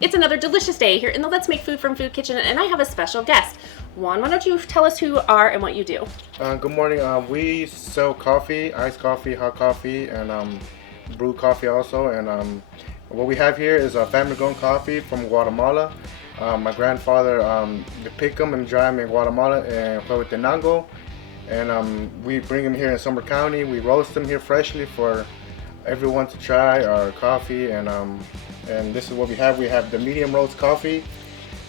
It's another delicious day here in the Let's Make Food from Food Kitchen, and I have a special guest. Juan, why don't you tell us who you are and what you do? Good morning. We sell coffee, iced coffee, hot coffee, and brewed coffee also. And what we have here is a family-grown coffee from Guatemala. My grandfather pick them and dry them in Guatemala and Huehuetenango. And we bring them here in Summer County. We roast them here freshly for everyone to try our coffee. And this is what we have. We have the medium roast coffee,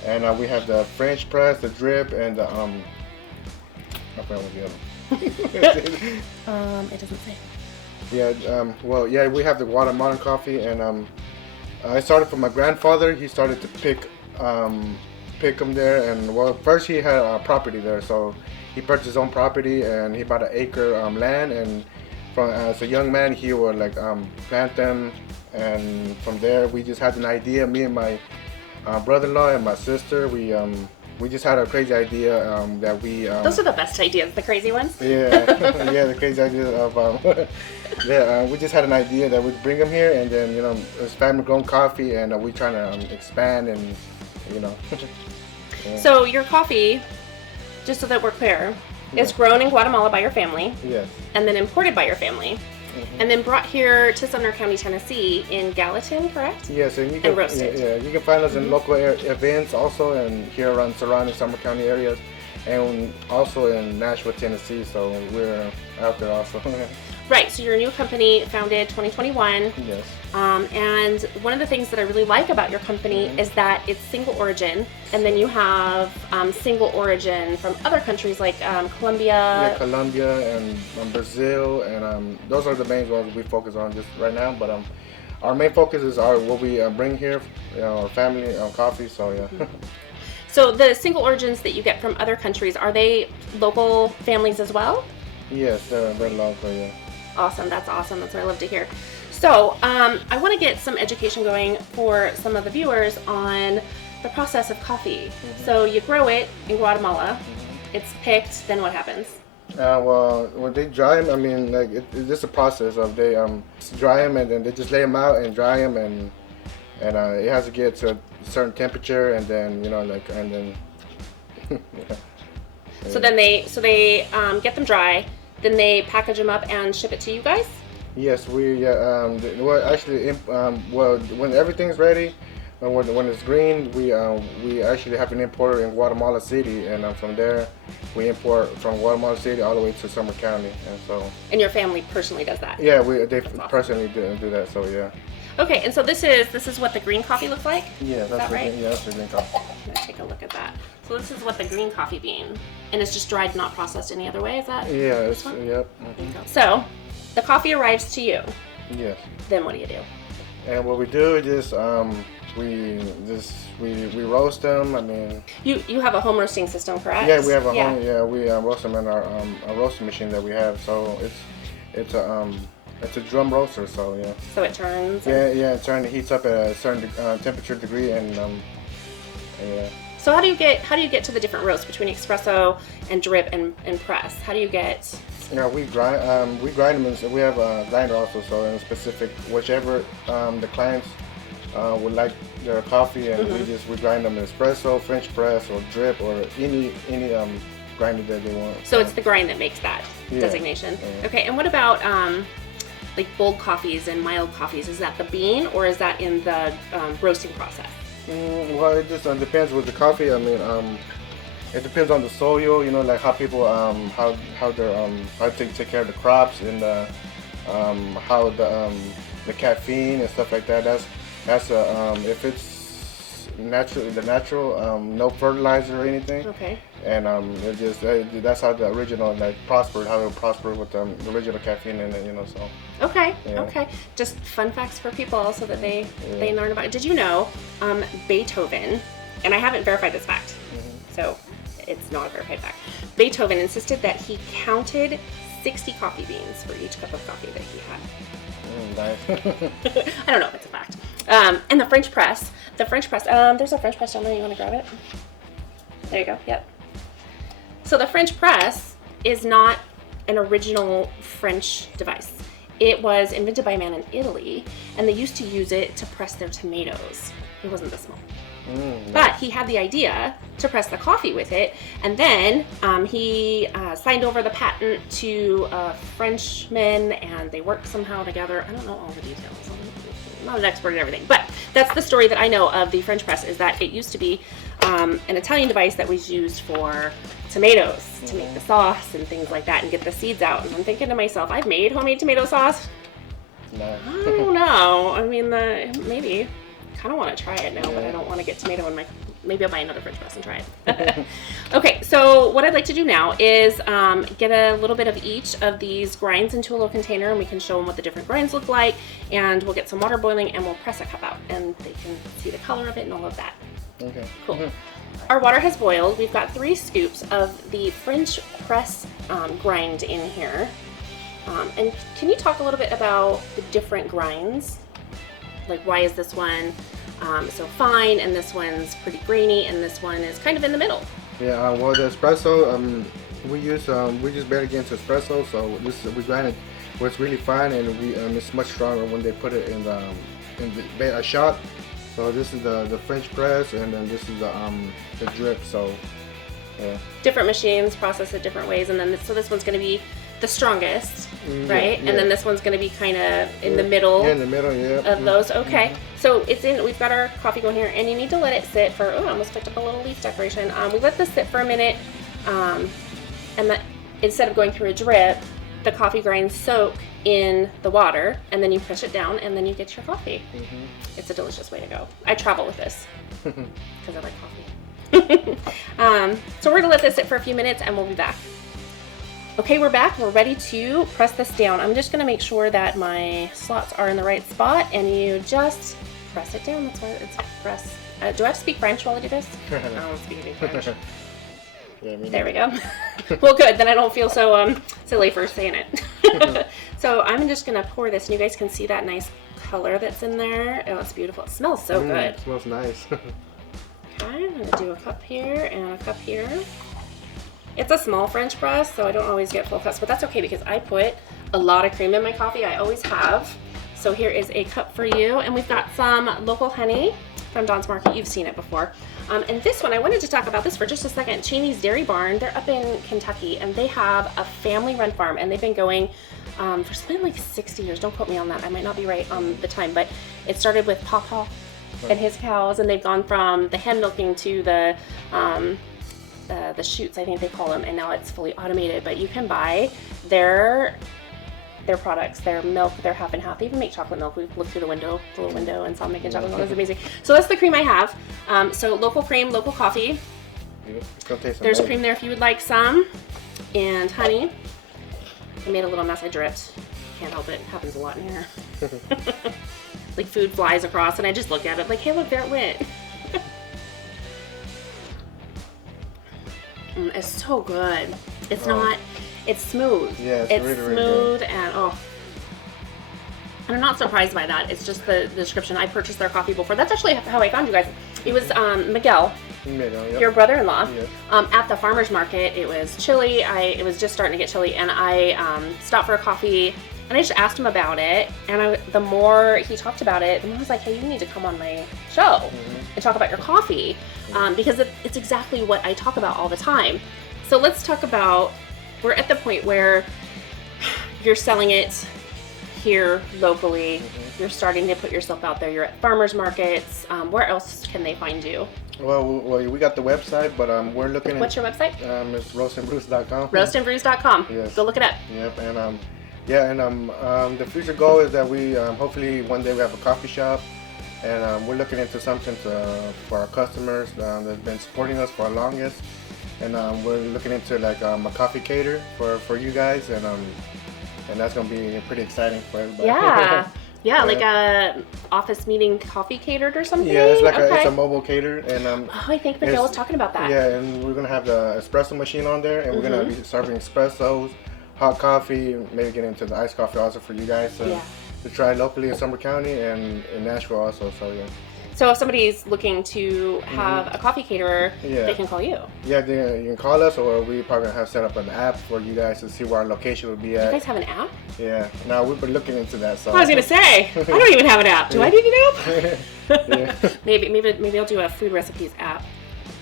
and we have the French press, the drip, and the I forgot what the other. It doesn't say. Yeah. Well, yeah. We have the Guatemalan coffee, and I started from my grandfather. He started to pick them there, and well, first he had a property there, so he purchased his own property, and he bought an acre land, and as a young man, he would plant them, and from there we just had an idea. Me and my brother-in-law and my sister, we just had a crazy idea that we. Those are the best ideas, the crazy ones. Yeah, yeah, the crazy idea of we just had an idea that we'd bring them here, and then it's family-grown coffee, and we trying to expand, and Yeah. So your coffee, just so that we're clear, is grown in Guatemala by your family. Yes. And then imported by your family. And then brought here to Sumner County, Tennessee in Gallatin, correct? Yes, and you can roasted. Yeah, you can find us in local events also, and here around surrounding Sumner County areas, and also in Nashville, Tennessee. So we're out there also. Right. So you're a new company founded 2021. Yes. And one of the things that I really like about your company is that it's single origin, and then you have single origin from other countries like Colombia. Yeah, Colombia and Brazil, and those are the main ones we focus on just right now. But our main focus is what we bring here, our family coffee. So yeah. So the single origins that you get from other countries, are they local families as well? Yes, they're local. Yeah. Awesome. That's awesome. That's what I love to hear. So I want to get some education going for some of the viewers on the process of coffee. So you grow it in Guatemala. It's picked. Then what happens? Well, when they dry them, I mean, it's just a process of they dry them, and then they just lay them out and dry them, and it has to get to a certain temperature, and then and then. Yeah. So then they get them dry. Then they package them up and ship it to you guys? Yes, well, actually, when everything's ready, when it's green, we actually have an importer in Guatemala City, and from there, we import from Guatemala City all the way to Sumner County, and so. And your family personally does that? Yeah, they personally do that, so yeah. Okay, and so this is what the green coffee looks like? Yeah, that's right? Yeah, that's the green coffee. I'm gonna take a look at that. So this is what the green coffee bean, and it's just dried, not processed any other way. Is that? Yeah, yep. So, the coffee arrives to you. Yes. Then what do you do? And what we do is we roast them. I mean. You have a home roasting system, correct? Yeah, we have a home. Yeah, we roast them in our roasting machine that we have. So it's a drum roaster. So yeah. So it turns. Yeah, it heats up at a certain temperature degree, and yeah. So how do you get to the different roasts between espresso and drip and press? How do you get? Yeah, we grind them, and we have a grinder also. So in specific, whichever the clients would like their coffee, and we grind them in espresso, French press, or drip, or any grinder that they want. So it's the grind that makes that designation. Yeah. Okay, and what about like bold coffees and mild coffees? Is that the bean, or is that in the roasting process? Well, it just depends with the coffee. I mean, it depends on the soil. Like how people how they take care of the crops, and how the caffeine and stuff like that. That's if it's natural, no fertilizer or anything. Okay. And that's how the original prospered. How it prospered with the original caffeine in it. So. Okay. Yeah. Okay. Just fun facts for people so that they learn about it. Did you know Beethoven? And I haven't verified this fact, so it's not a verified fact. Beethoven insisted that he counted 60 coffee beans for each cup of coffee that he had. Nice. I don't know if it's a fact. And the French press. There's a French press down there. You want to grab it? There you go. Yep. So the French press is not an original French device. It was invented by a man in Italy, and they used to use it to press their tomatoes. It wasn't this small. Nice. But he had the idea to press the coffee with it, and then he signed over the patent to a Frenchman, and they worked somehow together. I don't know all the details. I'm not an expert in everything, but that's the story that I know of the French press, is that it used to be an Italian device that was used for tomatoes to make the sauce and things like that and get the seeds out. And I'm thinking to myself, I've made homemade tomato sauce. No. I don't know. I mean, maybe. Kind of want to try it now, but I don't want to get tomato in my. Maybe I'll buy another French press and try it. Okay, so what I'd like to do now is get a little bit of each of these grinds into a little container, and we can show them what the different grinds look like, and we'll get some water boiling, and we'll press a cup out, and they can see the color of it and all of that. Okay. Cool. Our water has boiled. We've got 3 scoops of the French press grind in here. And can you talk a little bit about the different grinds? Like, why is this one so fine, and this one's pretty grainy, and this one is kind of in the middle? Yeah, well, the espresso, we just barely get into espresso, so we grind it where it's really fine, and it's much stronger when they put it in a shot. So this is the French press, and then this is the drip. So yeah. Different machines process it different ways, and then so this one's going to be the strongest, right? Yeah. And then this one's going to be kind of in the middle. Yeah, in the middle, yeah. Of those, okay. So it's in. We've got our coffee going here, and you need to let it sit for. Oh, I almost picked up a little leaf decoration. We let this sit for a minute, and instead of going through a drip, the coffee grinds soak in the water, and then you push it down, and then you get your coffee. It's a delicious way to go. I travel with this because I like coffee. So we're gonna let this sit for a few minutes, and we'll be back. Okay, we're back. We're ready to press this down. I'm just gonna make sure that my slots are in the right spot, and you just press it down. That's why it's press. Do I have to speak French while I do this? I don't speak any French. Yeah, there we go. Well, good. Then I don't feel so silly for saying it. So I'm just gonna pour this, and you guys can see that nice color that's in there. Oh, it's beautiful. It smells so good. It smells nice. Okay, I'm gonna do a cup here and a cup here. It's a small French press, so I don't always get full cups, but that's okay because I put a lot of cream in my coffee. I always have. So here is a cup for you, and we've got some local honey from Don's Market. You've seen it before. And this one, I wanted to talk about this for just a second. Cheney's Dairy Barn, they're up in Kentucky, and they have a family-run farm, and they've been going for something like 60 years. Don't quote me on that. I might not be right on the time, but it started with Papa and his cows, and they've gone from the hand milking to the chutes, I think they call them, and now it's fully automated. But you can buy their products, their milk, their half and half. They even make chocolate milk. We've looked through the little window, and saw them making chocolate milk. It's amazing. So that's the cream I have. So local cream, local coffee. There's cream there if you would like some, and honey. I made a little mess. I dripped. Can't help it. It happens a lot in here. Like food flies across, and I just look at it like, hey, look, there it went. It's so good. It's not. It's smooth. Yeah, it's really, smooth, really good. and I'm not surprised by that. It's just the description. I purchased their coffee before. That's actually how I found you guys. It was Miguel, yep. your brother-in-law, Yep. at the farmer's market. It was chilly. It was just starting to get chilly, and I stopped for a coffee, and I just asked him about it. And the more he talked about it, the more I was like, hey, you need to come on my show and talk about your coffee, because it's exactly what I talk about all the time. So let's talk about, we're at the point where you're selling it here locally. You're starting to put yourself out there. You're at farmers markets. Where else can they find you? Well, we got the website, but we're looking What's your website? It's roastandbrews.com. Roastandbrews.com. Yes. Go look it up. Yep, and the future goal is that we hopefully one day we have a coffee shop, and we're looking into something for our customers that's been supporting us for the longest, and we're looking into like a coffee cater for you guys, and that's gonna be pretty exciting for everybody. Yeah. Yeah, like a office meeting coffee catered or something? Yeah, it's like it's a mobile cater, and I think Miguel was talking about that. Yeah, and we're gonna have the espresso machine on there, and we're gonna be serving espressos, hot coffee, maybe get into the iced coffee also for you guys to try locally in Sumner County and in Nashville also. So yeah. So if somebody's looking to have a coffee caterer, they can call you. Yeah, you can call us, or we probably have set up an app for you guys to see where our location would be at. You guys have an app? Yeah. Now we've been looking into that. So I was gonna say, I don't even have an app. Do I need an app? Yeah. Maybe I'll do a food recipes app.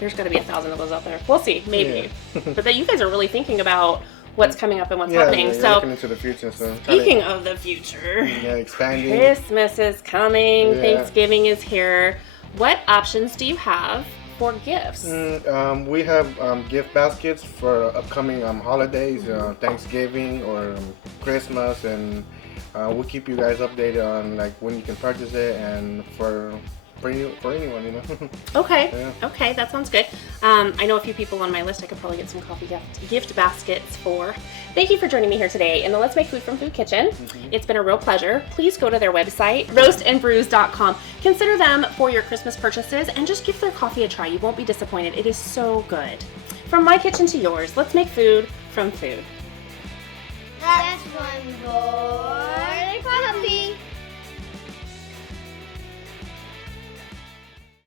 There's got to be 1,000 of those out there. We'll see, maybe. But that you guys are really thinking about what's coming up and what's happening. Yeah, so looking into the future. So speaking of the future, expanding. Christmas is coming. Yeah. Thanksgiving is here. What options do you have for gifts? We have gift baskets for upcoming holidays, Thanksgiving or Christmas, and we'll keep you guys updated on like when you can purchase it and for anyone, you know. Okay. Yeah. Okay, that sounds good. I know a few people on my list I could probably get some coffee gift baskets for. Thank you for joining me here today in the Let's Make Food from Food Kitchen. It's been a real pleasure. Please go to their website, roastandbrews.com. Consider them for your Christmas purchases and just give their coffee a try. You won't be disappointed. It is so good. From my kitchen to yours, let's make food from food. That's one more.